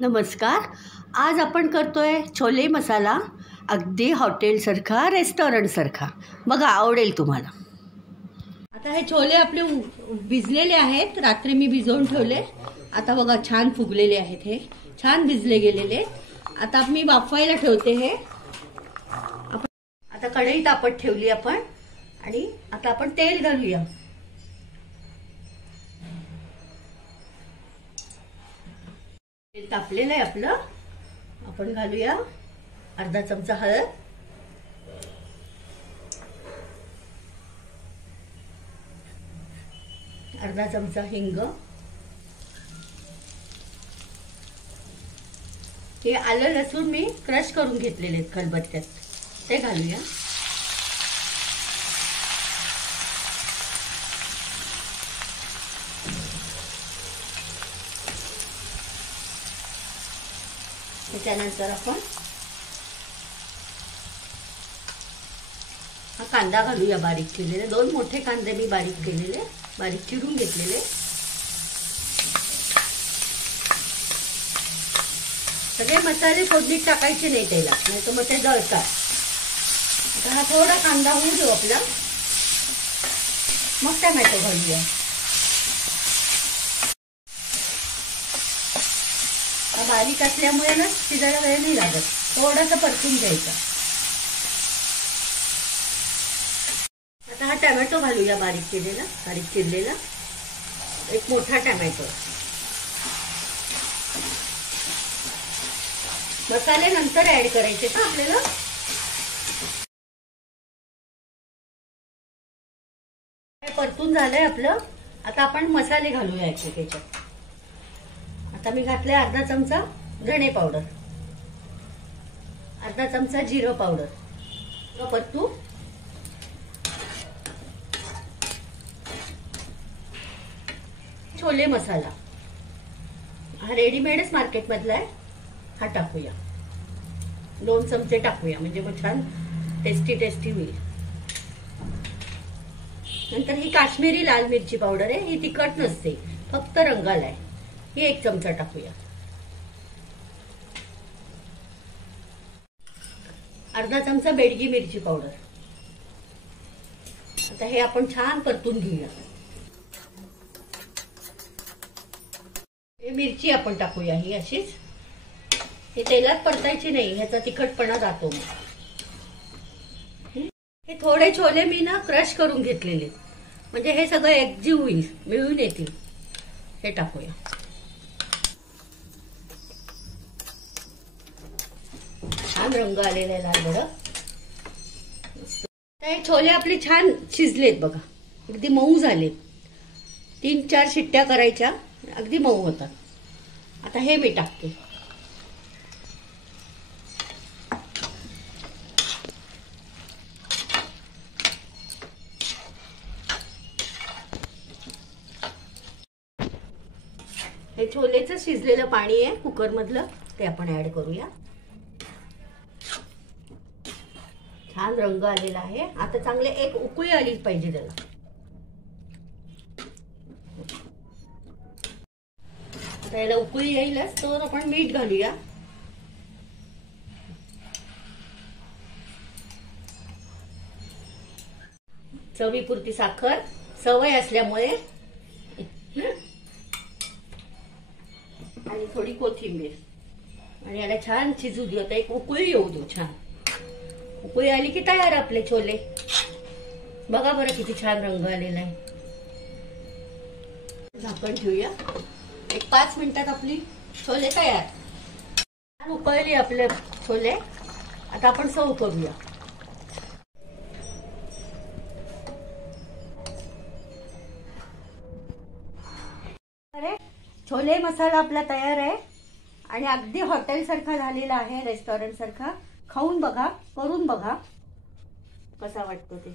नमस्कार. आज आपण करतोय छोले मसाला, अगदी हॉटेलसारखा, रेस्टॉरंटसारखा. बघा, आवडेल तुम्हाला. आता हे छोले आपले भिजलेले आहेत. रात्री मी भिजवून ठेवले. आता बघा छान फुगलेले आहेत. हे छान भिजले गेलेले. आता मी वाफवायला ठेवते. हे आता कढई तापत ठेवली आपण आणि आता आपण तेल घालूया. तेल तापलेलं आहे आपलं. आपण घालूया अर्धा चमचा हळद, अर्धा चमचा हिंग, हे आलं लसूण मी क्रश करून घेतलेले आहेत खलबत्त्यात, ते घालूया. त्यानंतर आपण हा कांदा घालूया बारीक केलेले. 2 मोठे कांदे मी बारीक केलेले, बारीक चिरून घेतलेले. सगळे मसाले फोडणीत टाकायचे नाही त्याला, नाही तर मग ते जळतात. आता हा थोडा कांदा होऊ देऊ आपला, मग टोमॅटो घालूया. बारीक असल्यामुळे ना शिजायला वेळ नाही लागत. थोडासा परतून घ्यायचा. आता हा टोमॅटो घालूया बारीक केलेला, बारीक चिरलेला. एक मोठा टोमॅटो. मसाले नंतर ऍड करायचे का आपल्याला. परतून झालंय आपलं. आता आपण मसाले घालूया याच्यात. आता मी घातले अर्धा चमचा धणे पावडर, अर्धा चमचा जिरं पावडर, परतू. छोले मसाला हा रेडीमेडच मार्केट मधला आहे, हा टाकूया. 2 चमचे टाकूया, म्हणजे मग छान टेस्टी होईल. नंतर ही काश्मीरी लाल मिरची पावडर आहे. ही तिखट नसते, फक्त रंगाला आहे. ही 1 चमचा टाकूया. अर्धा चमचा बेडगी मिरची पावडर. आता हे आपण छान परतून घेऊया. हे मिरची आपण टाकूया ही अशीच. हे तेलात परतायची नाही, ह्याचा तिखटपणा जातो. हे थोडे छोले मी ना क्रश करून घेतलेले, म्हणजे हे सगळं एकजीव होईल, मिळून येतील. हे टाकूया. छान रंग आलेला आहे लाल भडक. हे छोले आपले छान शिजलेत बघा, अगदी मऊ झालेत. 3-4 शिट्ट्या करायच्या, अगदी मऊ होतात. आता हे मी टाकते. हे छोलेचं शिजलेलं पाणी आहे कुकर मधलं, ते आपण ऍड करूया. छान रंग आलेला आहे. आता चांगले एक उकळी आली पाहिजे त्याला. आता याला उकळी येईलच, तर आपण मीठ घालूया. चवीपुरती साखर, सवय असल्यामुळे, आणि थोडी कोथिंबीर. आणि याला छान शिजू देऊ. आता एक उकळी येऊ देऊ. छान उकळी आली की तयार आपले छोले. बघा बरं किती छान रंग आलेला आहे. झाकण ठेवूया. एक 5 मिनिटात आपली छोले तयार. छान उकळली आपले छोले. आता आपण सर्व करूया. अरे, छोले मसाला आपला तयार आहे आणि अगदी हॉटेल सारखा झालेला आहे, रेस्टॉरंट सारखा. खाऊन बघा, करून बघा कसा वाटतो ते.